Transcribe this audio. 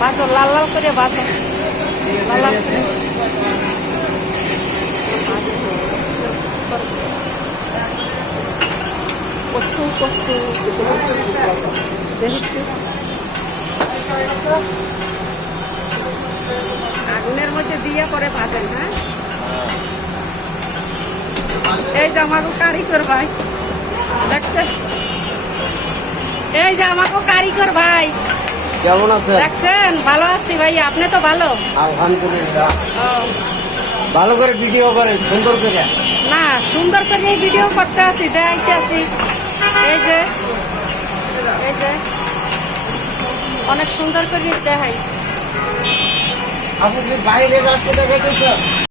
বাজো লাল লাল করে বাজো লাল লাল আগুনের মধ্যে দিয়ে পরে ভাজেন হ্যাঁ? এই যে আমাকে কারিগর ভাই। দেখছেন? এই যে আমাকে কারিগর ভাই। কেমন আছে দেখছেন? ভালো আছি ভাই আপনি তো ভালো? আলহামদুলিল্লাহ। ভালো করে ভিডিও করে সুন্দর করে। না সুন্দর করে ভিডিও করতে আছি দেখাইতে আছি। এই যে এই যে। অনেক সুন্দর করে দেখাই। আপনি বাইরে রাস্তা দেখাইতেছ